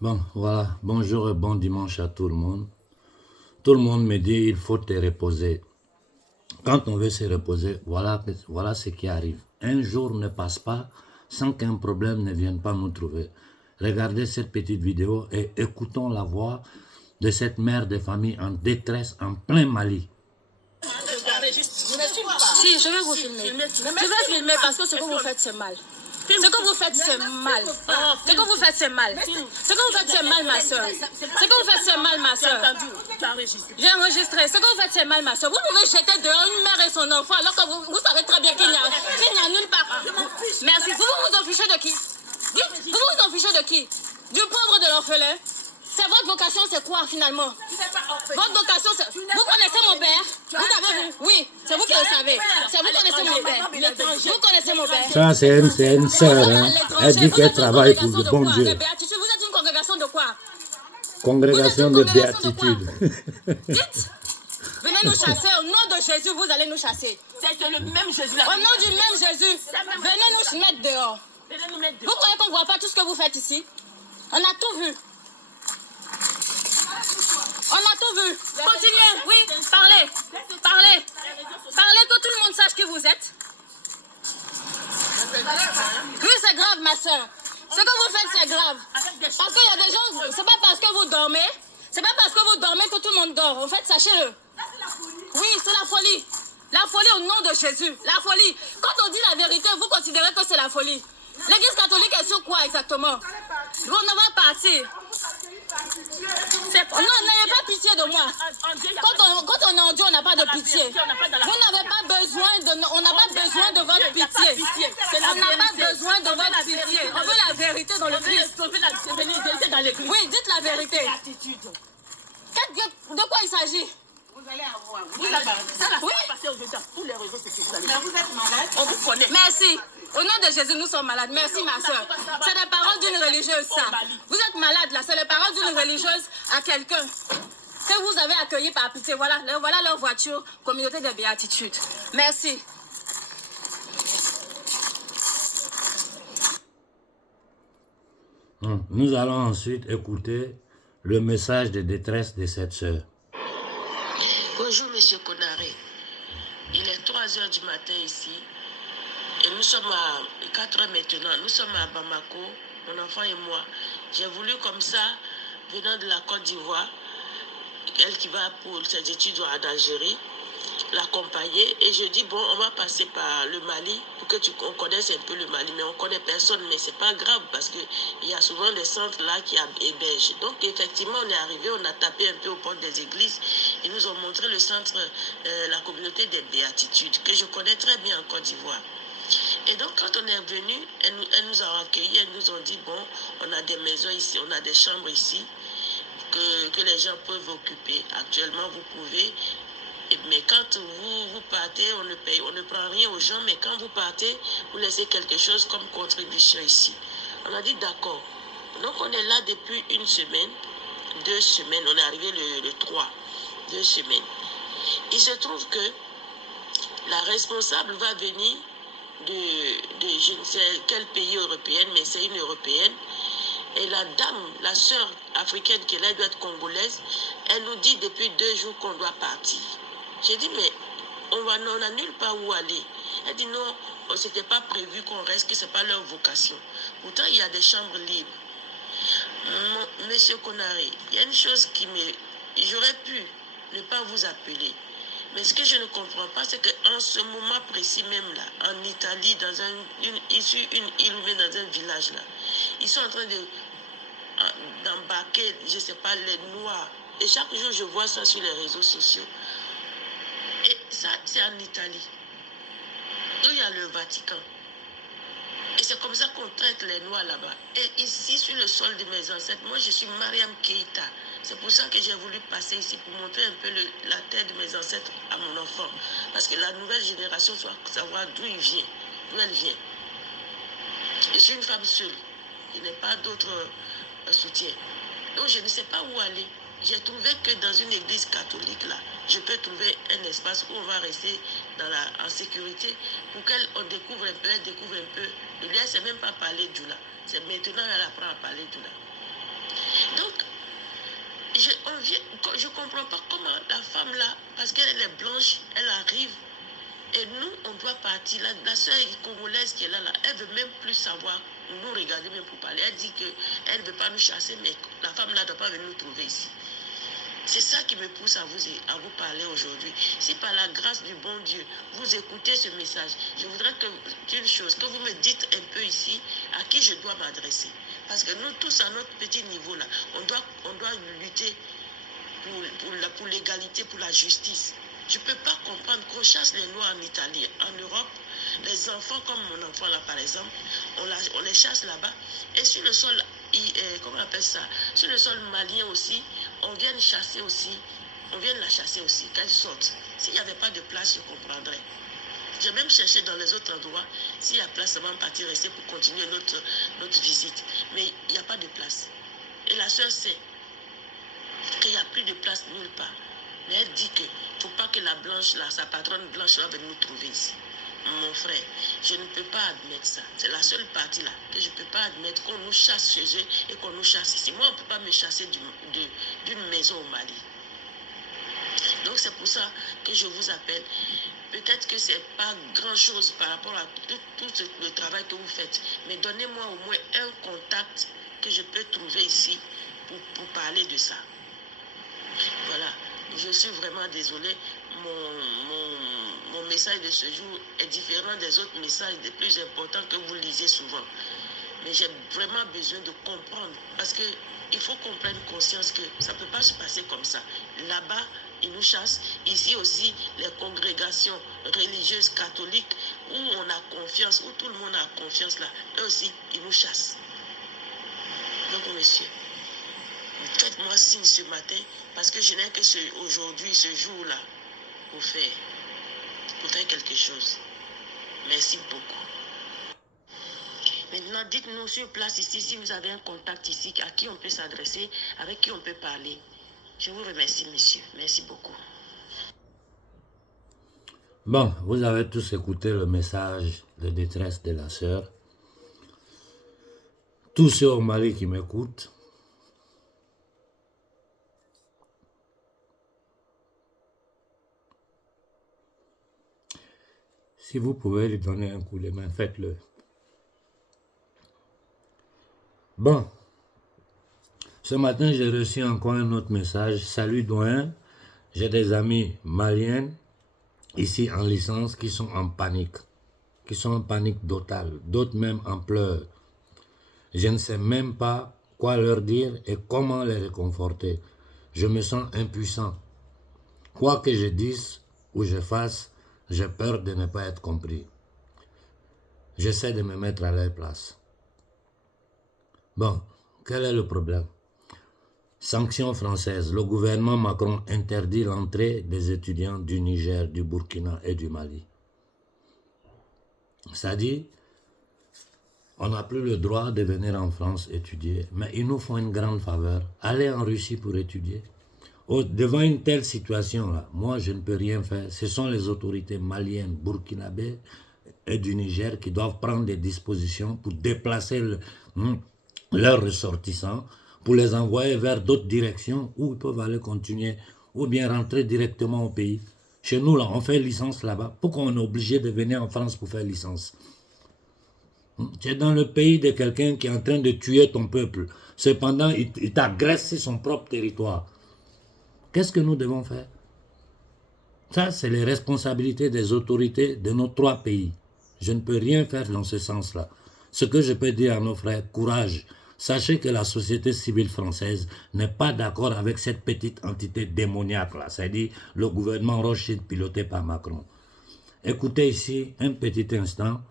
Bon, voilà. Bonjour et bon dimanche à tout le monde. Tout le monde me dit il faut te reposer. Quand on veut se reposer, voilà ce qui arrive. Un jour ne passe pas sans qu'un problème ne vienne pas nous trouver. Regardez cette petite vidéo et écoutons la voix de cette mère de famille en détresse en plein Mali. Si, je vais vous filmer. Je vais filmer parce que ce que vous faites, c'est mal. Ce que vous faites, c'est mal. Ce que vous faites, c'est mal. Ce que vous faites, c'est mal, ma soeur. Ce que vous faites, c'est mal, ma soeur. J'ai enregistré. Ce que vous faites, c'est mal, ma soeur. Vous pouvez jeter dehors une mère et son enfant alors que vous savez très bien qu'il n'y a nulle part. Merci. Vous vous en fichez de qui? Vous vous en fichez de qui? Du pauvre de l'orphelin? C'est votre vocation, c'est quoi finalement? Votre vocation, c'est... Vous connaissez mon père? Vous avez vu? Oui, c'est vous qui le savez. C'est vous qui connaissez mon père. Vous connaissez mon père. Ça, c'est une sœur. Hein. Elle dit qu'elle travaille pour le bon Dieu. Vous êtes une congrégation de quoi? Congrégation de béatitude. Dites, venez nous chasser. Au nom de Jésus, vous allez nous chasser. C'est le même Jésus. Au nom du même Jésus, venez nous mettre dehors. Vous croyez qu'on ne voit pas tout ce que vous faites ici? On a tout vu. On a tout vu. Continuez, oui, parlez. Parlez. Parlez que tout le monde sache qui vous êtes. Oui, c'est grave, ma soeur. Ce que vous faites, c'est grave. Parce qu'il y a des gens, c'est pas parce que vous dormez, c'est pas parce que vous dormez que tout le monde dort. En fait, sachez-le. Oui, c'est la folie. La folie au nom de Jésus. La folie. Quand on dit la vérité, vous considérez que c'est la folie. L'église catholique est sur quoi exactement? On va partir. Non, n'ayez pas pitié de moi. Quand on est en Dieu, on n'a pas de pitié. Vous n'avez pas besoin de... On n'a pas besoin de votre pitié. On n'a pas besoin de votre pitié. On veut la vérité dans le Christ. Oui, dites la vérité. De quoi il s'agit? Vous allez avoir. Ça va passer aujourd'hui dans tous les réseaux sociaux. Mais vous êtes malade. On vous connaît. Merci. Au nom de Jésus, nous sommes malades. Merci, ma soeur. C'est les paroles d'une religieuse, ça. Vous êtes malade, là. C'est les paroles d'une religieuse à quelqu'un que vous avez accueilli par pitié. Voilà leur voiture, communauté de béatitude. Merci. Nous allons ensuite écouter le message de détresse de cette sœur. Bonjour, monsieur Konaré. Il est 3 heures du matin ici. Et nous sommes à 4 heures maintenant. Nous sommes à Bamako, mon enfant et moi. J'ai voulu comme ça, venant de la Côte d'Ivoire, elle qui va pour ses études en Algérie, l'accompagner. Et je dis, bon, on va passer par le Mali pour que on connaisse un peu le Mali. Mais on ne connaît personne, mais ce n'est pas grave parce qu'il y a souvent des centres là qui hébergent. Donc effectivement, on est arrivé, on a tapé un peu aux portes des églises. Ils nous ont montré le centre, la communauté des béatitudes, que je connais très bien en Côte d'Ivoire. Et donc, quand on est venu, elles nous ont accueillis, elles nous ont dit, bon, on a des maisons ici, on a des chambres ici que les gens peuvent occuper. Actuellement, vous pouvez, mais quand vous partez, on ne prend rien aux gens, mais quand vous partez, vous laissez quelque chose comme contribution ici. On a dit, d'accord. Donc, on est là depuis 1 semaine, 2 semaines, on est arrivé le 3, 2 semaines. Il se trouve que la responsable va venir de je ne sais quel pays européen, mais c'est une européenne. Et la dame, la sœur africaine qui est là, elle doit être congolaise, elle nous dit depuis 2 jours qu'on doit partir. J'ai dit, mais on n'a nulle part où aller. Elle dit, non, c'était pas prévu qu'on reste, que ce n'est pas leur vocation. Pourtant, il y a des chambres libres. Monsieur Konaré, il y a une chose qui me... J'aurais pu ne pas vous appeler. Mais ce que je ne comprends pas, c'est qu'en ce moment précis même là, en Italie, sur une île ou dans un village là, ils sont en train d'embarquer, je ne sais pas, les Noirs. Et chaque jour, je vois ça sur les réseaux sociaux. Et ça, c'est en Italie. Donc, il y a le Vatican. Et c'est comme ça qu'on traite les Noirs là-bas. Et ici, sur le sol de mes ancêtres, moi, je suis Mariam Keïta. C'est pour ça que j'ai voulu passer ici pour montrer un peu la terre de mes ancêtres à mon enfant. Parce que la nouvelle génération doit savoir d'où elle vient. Je suis une femme seule. Je n'ai pas d'autre soutien. Donc, je ne sais pas où aller. J'ai trouvé que dans une église catholique, là, je peux trouver un espace où on va rester en sécurité pour qu'elle découvre un peu, elle découvre un peu. Le lien, c'est même pas parler d'Oula. C'est maintenant qu'elle apprend à parler d'Oula. je ne comprends pas comment la femme là, parce qu'elle est blanche, elle arrive. Et nous, on doit partir. La soeur congolaise qui est là, elle ne veut même plus savoir, nous regarder même pour parler. Elle dit qu'elle ne veut pas nous chasser, mais la femme là ne doit pas venir nous trouver ici. C'est ça qui me pousse à vous parler aujourd'hui. Si par la grâce du bon Dieu, vous écoutez ce message, je voudrais qu'une chose, que vous me dites un peu ici à qui je dois m'adresser. Parce que nous tous, à notre petit niveau là, on doit lutter pour l'égalité, pour la justice. Je ne peux pas comprendre qu'on chasse les Noirs en Italie, en Europe, les enfants comme mon enfant là par exemple, on les chasse là-bas, et sur le sol, comment on appelle ça, sur le sol malien aussi, on vient la chasser aussi, qu'elle sorte. S'il n'y avait pas de place, je comprendrais. J'ai même cherché dans les autres endroits, s'il y a place, ça va partir rester pour continuer notre visite. Mais il n'y a pas de place. Et la soeur sait qu'il n'y a plus de place nulle part. Mais elle dit qu'il ne faut pas que la blanche, là, sa patronne blanche, va venir nous trouver ici. Mon frère, je ne peux pas admettre ça. C'est la seule partie là que je ne peux pas admettre qu'on nous chasse chez eux et qu'on nous chasse ici. Moi, on ne peut pas me chasser d'une maison au Mali. Donc c'est pour ça que je vous appelle. Peut-être que ce n'est pas grand-chose par rapport à tout le travail que vous faites. Mais donnez-moi au moins un contact que je peux trouver ici pour parler de ça. Voilà. Je suis vraiment désolée. Mon message de ce jour est différent des autres messages les plus importants que vous lisez souvent. Mais j'ai vraiment besoin de comprendre. Parce qu'il faut qu'on prenne conscience que ça ne peut pas se passer comme ça. Là-bas, ils nous chassent. Ici aussi, les congrégations religieuses catholiques où on a confiance, où tout le monde a confiance là, eux aussi, ils nous chassent. Donc, monsieur, faites-moi signe ce matin parce que je n'ai que aujourd'hui, ce jour-là, pour faire quelque chose. Merci beaucoup. Maintenant, dites-nous sur place ici, si vous avez un contact ici, à qui on peut s'adresser, avec qui on peut parler. Je vous remercie, monsieur. Merci beaucoup. Bon, vous avez tous écouté le message de détresse de la sœur. Tous ceux au Mali qui m'écoutent, si vous pouvez lui donner un coup de main, faites-le. Bon, ce matin, j'ai reçu encore un autre message. Salut Doyen, j'ai des amis maliens ici en licence qui sont en panique totale, d'autres même en pleurs. Je ne sais même pas quoi leur dire et comment les réconforter. Je me sens impuissant. Quoi que je dise ou je fasse, j'ai peur de ne pas être compris. J'essaie de me mettre à leur place. Bon, quel est le problème? Sanction française. Le gouvernement Macron interdit l'entrée des étudiants du Niger, du Burkina et du Mali. C'est-à-dire, on n'a plus le droit de venir en France étudier, mais ils nous font une grande faveur. Aller en Russie pour étudier. Devant une telle situation-là, moi je ne peux rien faire. Ce sont les autorités maliennes, burkinabées et du Niger qui doivent prendre des dispositions pour déplacer leurs ressortissants, pour les envoyer vers d'autres directions où ils peuvent aller continuer ou bien rentrer directement au pays. Chez nous, là, on fait licence là-bas. Pourquoi on est obligé de venir en France pour faire licence? Tu es dans le pays de quelqu'un qui est en train de tuer ton peuple. Cependant, il t'agresse sur son propre territoire. Qu'est-ce que nous devons faire? Ça, c'est les responsabilités des autorités de nos trois pays. Je ne peux rien faire dans ce sens-là. Ce que je peux dire à nos frères, courage. Sachez que la société civile française n'est pas d'accord avec cette petite entité démoniaque-là, c'est-à-dire le gouvernement Rothschild piloté par Macron. Écoutez ici un petit instant.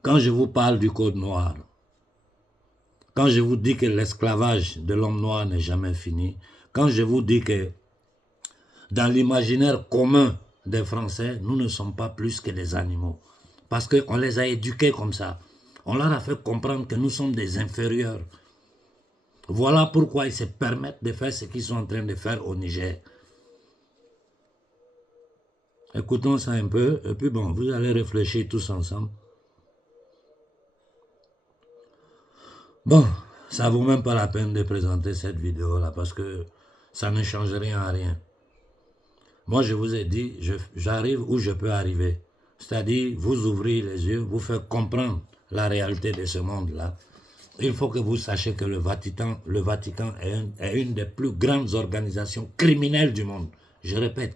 Quand je vous parle du code noir, quand je vous dis que l'esclavage de l'homme noir n'est jamais fini, quand je vous dis que dans l'imaginaire commun des Français, nous ne sommes pas plus que des animaux. Parce qu'on les a éduqués comme ça. On leur a fait comprendre que nous sommes des inférieurs. Voilà pourquoi ils se permettent de faire ce qu'ils sont en train de faire au Niger. Écoutons ça un peu, et puis bon, vous allez réfléchir tous ensemble. Bon, Ça vaut même pas la peine de présenter cette vidéo-là parce que ça ne change rien à rien. Moi, je vous ai dit, j'arrive où je peux arriver. C'est-à-dire, vous ouvrez les yeux, vous faites comprendre la réalité de ce monde-là. Il faut que vous sachiez que le Vatican est une des plus grandes organisations criminelles du monde. Je répète,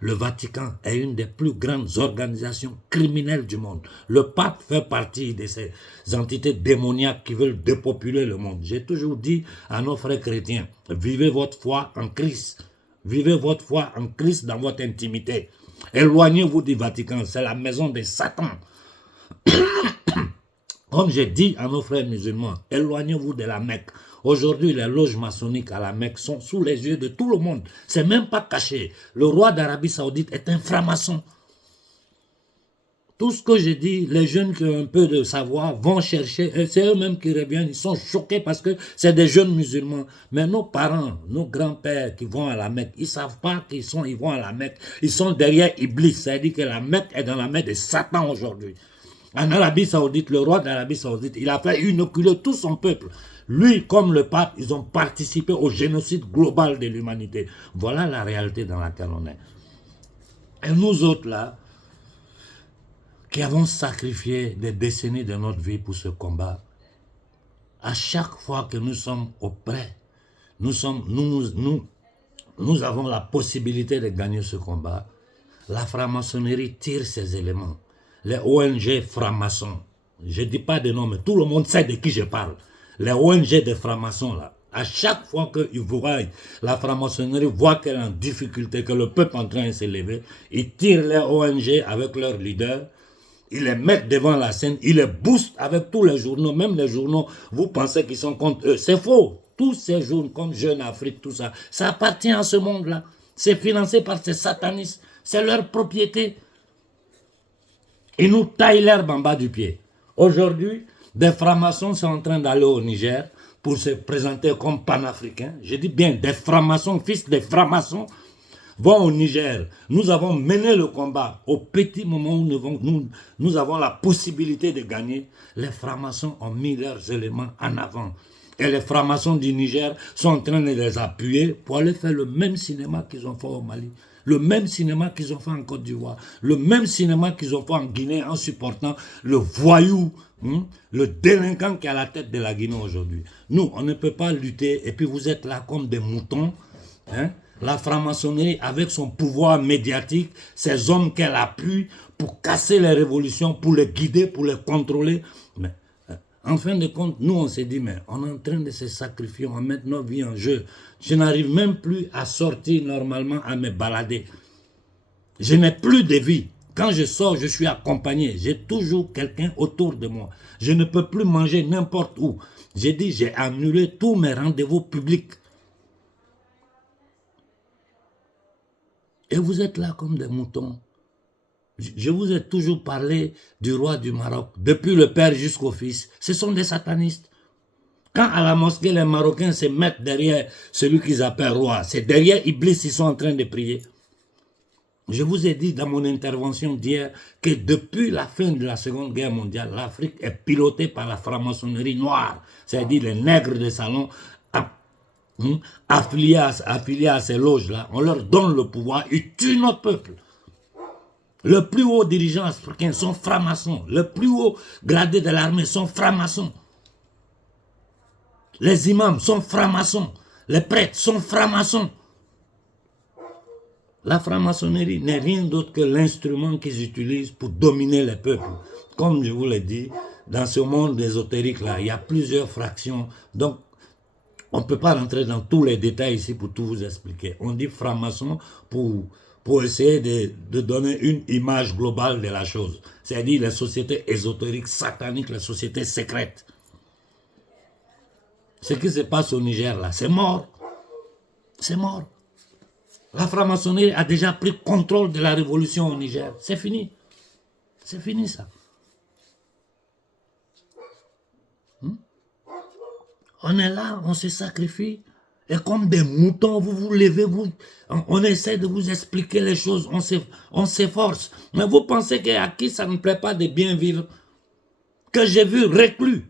le Vatican est une des plus grandes organisations criminelles du monde. Le pape fait partie de ces entités démoniaques qui veulent dépopuler le monde. J'ai toujours dit à nos frères chrétiens, vivez votre foi en Christ. Vivez votre foi en Christ dans votre intimité. Éloignez-vous du Vatican, c'est la maison de Satan. Comme j'ai dit à nos frères musulmans, éloignez-vous de la Mecque. Aujourd'hui, les loges maçonniques à la Mecque sont sous les yeux de tout le monde. C'est même pas caché. Le roi d'Arabie Saoudite est un franc-maçon. Tout ce que j'ai dit, les jeunes qui ont un peu de savoir vont chercher, c'est eux-mêmes qui reviennent, ils sont choqués parce que c'est des jeunes musulmans. Mais nos parents, nos grands-pères qui vont à la Mecque, ils ne savent pas ils vont à la Mecque. Ils sont derrière Iblis, c'est-à-dire que la Mecque est dans la main de Satan aujourd'hui. En Arabie Saoudite, le roi d'Arabie Saoudite, il a fait inoculer tout son peuple. Lui, comme le pape, ils ont participé au génocide global de l'humanité. Voilà la réalité dans laquelle on est. Et nous autres là, qui avons sacrifié des décennies de notre vie pour ce combat, à chaque fois que nous sommes auprès, nous avons la possibilité de gagner ce combat, la franc-maçonnerie tire ses éléments. Les ONG francs-maçons, je ne dis pas de nom, mais tout le monde sait de qui je parle. Les ONG des francs-maçons, là, à chaque fois qu'ils voient la franc-maçonnerie, voit qu'elle est en difficulté, que le peuple est en train de s'élever, ils tirent les ONG avec leurs leaders, ils les mettent devant la scène, ils les boostent avec tous les journaux, même les journaux, vous pensez qu'ils sont contre eux. C'est faux. Tous ces journaux, comme Jeune Afrique, tout ça, ça appartient à ce monde-là. C'est financé par ces satanistes. C'est leur propriété. Ils nous taillent l'herbe en bas du pied. Aujourd'hui, des francs-maçons sont en train d'aller au Niger pour se présenter comme panafricains. Je dis bien, des francs-maçons, fils des francs-maçons, vont au Niger. Nous avons mené le combat. Au petit moment où nous avons la possibilité de gagner, les francs-maçons ont mis leurs éléments en avant. Et les francs-maçons du Niger sont en train de les appuyer pour aller faire le même cinéma qu'ils ont fait au Mali, le même cinéma qu'ils ont fait en Côte d'Ivoire, le même cinéma qu'ils ont fait en Guinée en supportant le voyou, le délinquant qui est à la tête de la Guinée aujourd'hui. Nous, on ne peut pas lutter et puis vous êtes là comme des moutons, La franc-maçonnerie, avec son pouvoir médiatique, ces hommes qu'elle appuie pour casser les révolutions, pour les guider, pour les contrôler. Mais en fin de compte, nous, on s'est dit, mais on est en train de se sacrifier, on va mettre notre vie en jeu. Je n'arrive même plus à sortir normalement, à me balader. Je n'ai plus de vie. Quand je sors, je suis accompagné. J'ai toujours quelqu'un autour de moi. Je ne peux plus manger n'importe où. J'ai dit, j'ai annulé tous mes rendez-vous publics. Et vous êtes là comme des moutons. Je vous ai toujours parlé du roi du Maroc, depuis le père jusqu'au fils. Ce sont des satanistes. Quand à la mosquée, les Marocains se mettent derrière celui qu'ils appellent roi, c'est derrière Iblis qu'ils sont en train de prier. Je vous ai dit dans mon intervention d'hier que depuis la fin de la Seconde Guerre mondiale, l'Afrique est pilotée par la franc-maçonnerie noire, c'est-à-dire les nègres de salon affiliés à ces loges-là. On leur donne le pouvoir, ils tuent notre peuple. Le plus haut dirigeant africain sont francs-maçons. Le plus haut gradé de l'armée sont francs-maçons. Les imams sont francs-maçons. Les prêtres sont francs-maçons. La franc-maçonnerie n'est rien d'autre que l'instrument qu'ils utilisent pour dominer les peuples. Comme je vous l'ai dit, dans ce monde ésotérique-là, il y a plusieurs fractions. Donc, on ne peut pas rentrer dans tous les détails ici pour tout vous expliquer. On dit franc-maçon pour essayer de donner une image globale de la chose. C'est-à-dire les sociétés ésotériques, sataniques, les sociétés secrètes. Ce qui se passe au Niger, là, c'est mort. C'est mort. La franc-maçonnerie a déjà pris contrôle de la révolution au Niger. C'est fini. C'est fini, ça. On est là, on se sacrifie. Et comme des moutons, vous vous levez, on essaie de vous expliquer les choses, on s'efforce. Mais vous pensez qu'à qui ça ne plaît pas de bien vivre? Que j'ai vu reclus.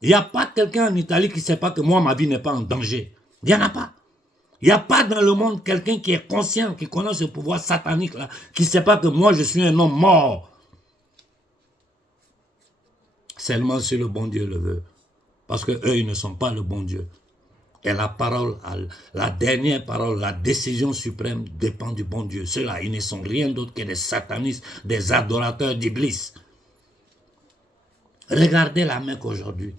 Il n'y a pas quelqu'un en Italie qui ne sait pas que moi, ma vie n'est pas en danger. Il n'y en a pas. Il n'y a pas dans le monde quelqu'un qui est conscient, qui connaît ce pouvoir satanique-là, qui ne sait pas que moi, je suis un homme mort. Seulement si le bon Dieu le veut. Parce qu'eux, ils ne sont pas le bon Dieu. Et la parole, la dernière parole, la décision suprême dépend du bon Dieu. Ceux-là, ils ne sont rien d'autre que des satanistes, des adorateurs d'Iblis. Regardez la Mecque aujourd'hui.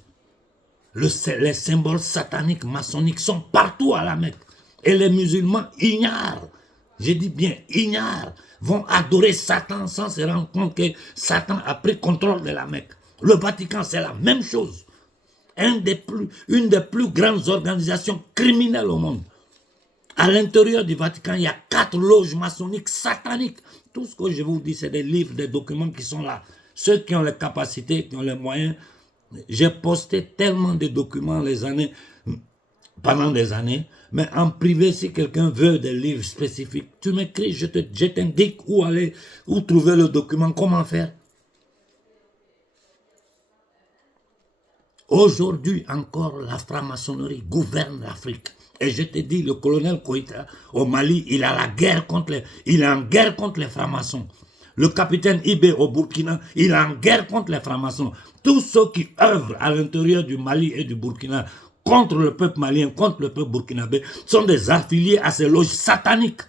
Les symboles sataniques, maçonniques sont partout à la Mecque. Et les musulmans ignorent, je dis bien ignorent, vont adorer Satan sans se rendre compte que Satan a pris contrôle de la Mecque. Le Vatican, c'est la même chose. Une des plus grandes organisations criminelles au monde. À l'intérieur du Vatican, il y a 4 loges maçonniques sataniques. Tout ce que je vous dis, c'est des livres, des documents qui sont là. Ceux qui ont les capacités, qui ont les moyens. J'ai posté tellement de documents pendant des années, mais en privé, si quelqu'un veut des livres spécifiques, tu m'écris, je t'indique où aller, où trouver le document, comment faire. Aujourd'hui encore, la franc-maçonnerie gouverne l'Afrique. Et je te dis, le colonel Koïta, au Mali, il est en guerre contre les francs-maçons. Le capitaine Ibé au Burkina, il est en guerre contre les francs-maçons. Tous ceux qui œuvrent à l'intérieur du Mali et du Burkina contre le peuple malien, contre le peuple burkinabé, sont des affiliés à ces loges sataniques.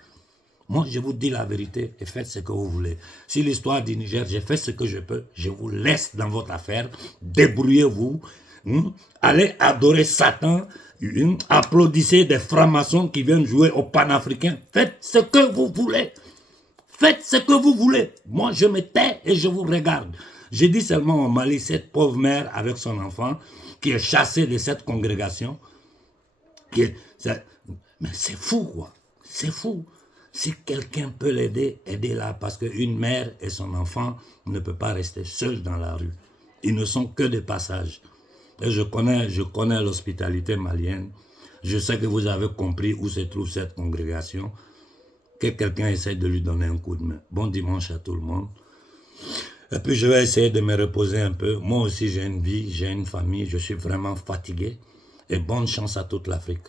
Moi, je vous dis la vérité et faites ce que vous voulez. Si l'histoire du Niger, j'ai fait ce que je peux, je vous laisse dans votre affaire, débrouillez-vous, allez adorer Satan, applaudissez des francs-maçons qui viennent jouer au panafricain, faites ce que vous voulez. Faites ce que vous voulez. Moi, je me tais et je vous regarde. J'ai dit seulement au Mali, cette pauvre mère avec son enfant, qui est chassée de cette congrégation. Mais c'est fou, quoi. C'est fou. Si quelqu'un peut l'aider, aidez-la. Parce qu'une mère et son enfant ne peuvent pas rester seuls dans la rue. Ils ne sont que de passage. Et je connais l'hospitalité malienne. Je sais que vous avez compris où se trouve cette congrégation. Que quelqu'un essaie de lui donner un coup de main. Bon dimanche à tout le monde. Et puis je vais essayer de me reposer un peu. Moi aussi j'ai une vie, j'ai une famille, je suis vraiment fatigué. Et bonne chance à toute l'Afrique.